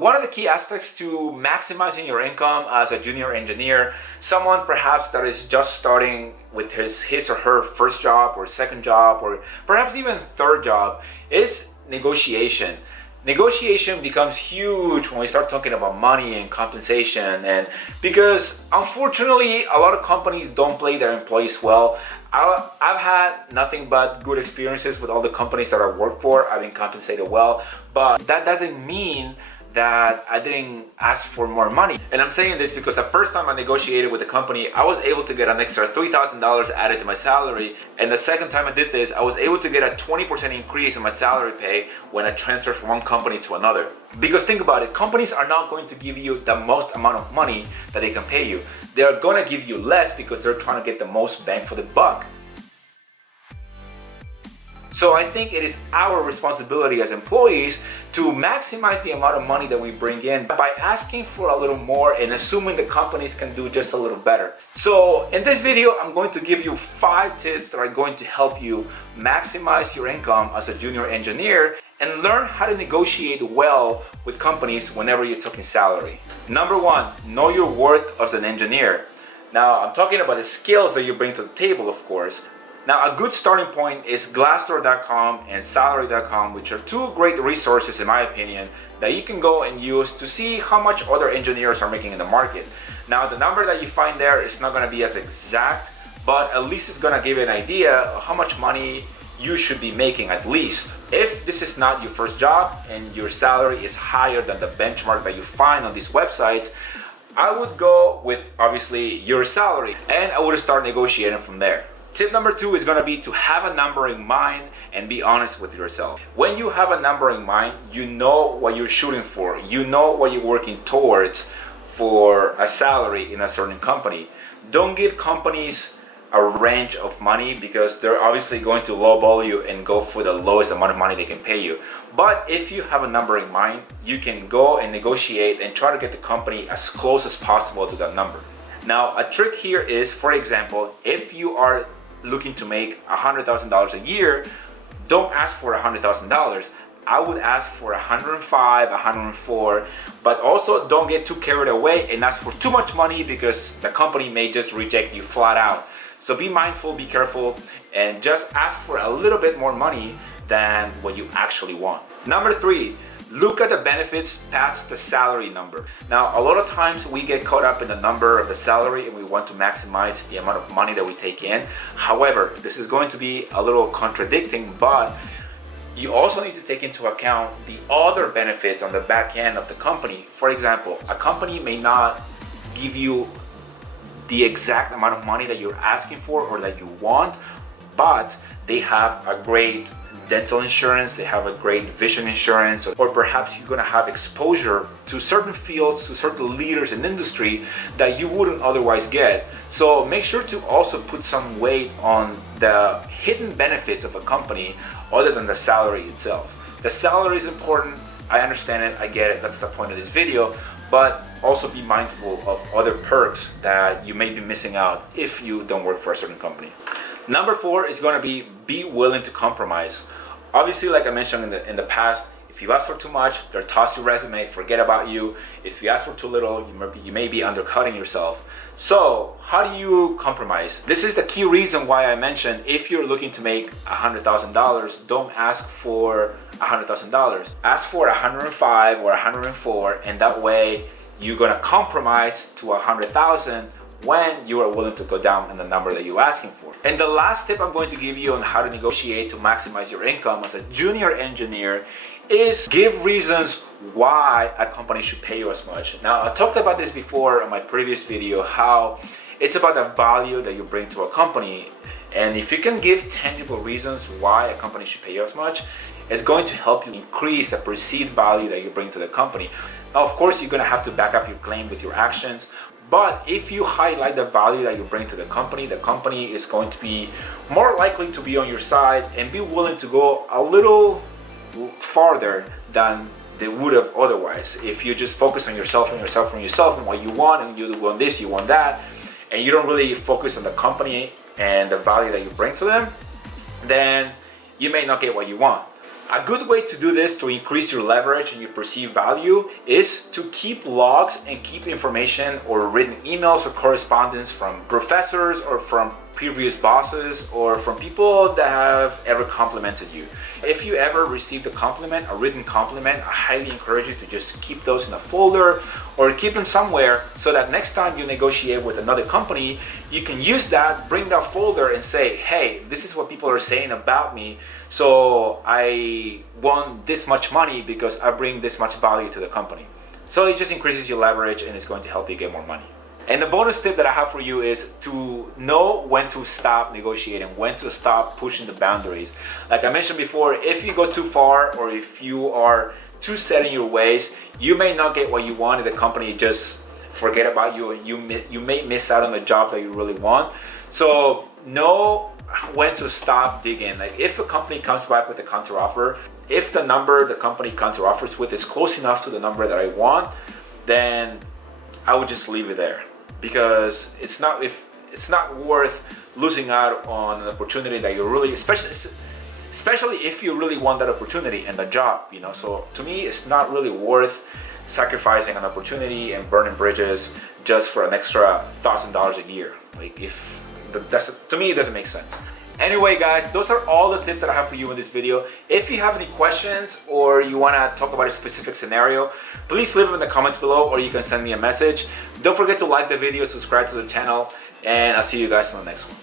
one of the key aspects to maximizing your income as a junior engineer, someone perhaps that is just starting with his or her first job or second job or perhaps even third job, is negotiation. Negotiation becomes huge when we start talking about money and compensation, and because unfortunately a lot of companies don't play their employees well. I've had nothing but good experiences with all the companies that I work for. I've been compensated well, but that doesn't mean that I didn't ask for more money. And I'm saying this because the first time I negotiated with a company, I was able to get an extra $3,000 added to my salary. And the second time I did this, I was able to get a 20% increase in my salary pay when I transferred from one company to another. Because think about it, companies are not going to give you the most amount of money that they can pay you. They're going to give you less because they're trying to get the most bang for the buck. So I think it is our responsibility as employees to maximize the amount of money that we bring in by asking for a little more and assuming the companies can do just a little better. So in this video, I'm going to give you 5 tips that are going to help you maximize your income as a junior engineer and learn how to negotiate well with companies whenever you're talking salary. Number 1, know your worth as an engineer. Now, I'm talking about the skills that you bring to the table, of course. Now, a good starting point is Glassdoor.com and Salary.com, which are 2 great resources, in my opinion, that you can go and use to see how much other engineers are making in the market. Now, the number that you find there is not going to be as exact, but at least it's going to give you an idea of how much money you should be making at least. If this is not your first job and your salary is higher than the benchmark that you find on these websites, I would go with obviously your salary and I would start negotiating from there. Tip number 2 is going to be to have a number in mind and be honest with yourself. When you have a number in mind, you know what you're shooting for. You know what you're working towards for a salary in a certain company. Don't give companies a range of money because they're obviously going to lowball you and go for the lowest amount of money they can pay you. But if you have a number in mind, you can go and negotiate and try to get the company as close as possible to that number. Now, a trick here is, for example, if you are looking to make $100,000 a year, don't ask for $100,000. I would ask for 105, 104, but also don't get too carried away and ask for too much money because the company may just reject you flat out. So be mindful, be careful, and just ask for a little bit more money than what you actually want. Number 3, look at the benefits past the salary number. Now, a lot of times we get caught up in the number of the salary and we want to maximize the amount of money that we take in. However, this is going to be a little contradicting, but you also need to take into account the other benefits on the back end of the company. For example, a company may not give you the exact amount of money that you're asking for or that you want, but they have a great dental insurance, they have a great vision insurance, or perhaps you're going to have exposure to certain fields, to certain leaders in industry that you wouldn't otherwise get. So make sure to also put some weight on the hidden benefits of a company other than the salary itself. The salary is important, I understand it, I get it, that's the point of this video, but also be mindful of other perks that you may be missing out if you don't work for a certain company. Number 4 is going to be willing to compromise. Obviously, like I mentioned in the past, if you ask for too much, they'll toss your resume, forget about you. If you ask for too little, you may be undercutting yourself. So how do you compromise? This is the key reason why I mentioned if you're looking to make $100,000, don't ask for $100,000. Ask for 105 or 104, and that way you're going to compromise to 100,000 when you are willing to go down in the number that you're asking for. And the last tip I'm going to give you on how to negotiate to maximize your income as a junior engineer is give reasons why a company should pay you as much. Now, I talked about this before in my previous video, how it's about the value that you bring to a company. And if you can give tangible reasons why a company should pay you as much, it's going to help you increase the perceived value that you bring to the company. Now, of course, you're going to have to back up your claim with your actions. But if you highlight the value that you bring to the company is going to be more likely to be on your side and be willing to go a little farther than they would have otherwise. If you just focus on yourself and what you want, and you want this, you want that, and you don't really focus on the company and the value that you bring to them, then you may not get what you want. A good way to do this to increase your leverage and your perceived value is to keep logs and keep information or written emails or correspondence from professors or from previous bosses or from people that have ever complimented you. If you ever received a compliment, a written compliment, I highly encourage you to just keep those in a folder or keep them somewhere so that next time you negotiate with another company, you can use that, bring that folder and say, hey, this is what people are saying about me, so I want this much money because I bring this much value to the company. So it just increases your leverage and it's going to help you get more money. And the bonus tip that I have for you is to know when to stop negotiating, when to stop pushing the boundaries. Like I mentioned before, if you go too far or if you are too set in your ways, you may not get what you want and the company just forget about you and you may miss out on the job that you really want. So know when to stop digging. Like if a company comes back with a counteroffer, if the number the company counteroffers with is close enough to the number that I want, then I would just leave it there, because it's not worth losing out on an opportunity that you really, especially if you really want that opportunity and the job, you know. So to me, it's not really worth sacrificing an opportunity and burning bridges just for an extra $1,000 a year. Like to me, it doesn't make sense. Anyway guys, those are all the tips that I have for you in this video. If you have any questions or you want to talk about a specific scenario, please leave them in the comments below or you can send me a message. Don't forget to like the video, subscribe to the channel, and I'll see you guys in the next one.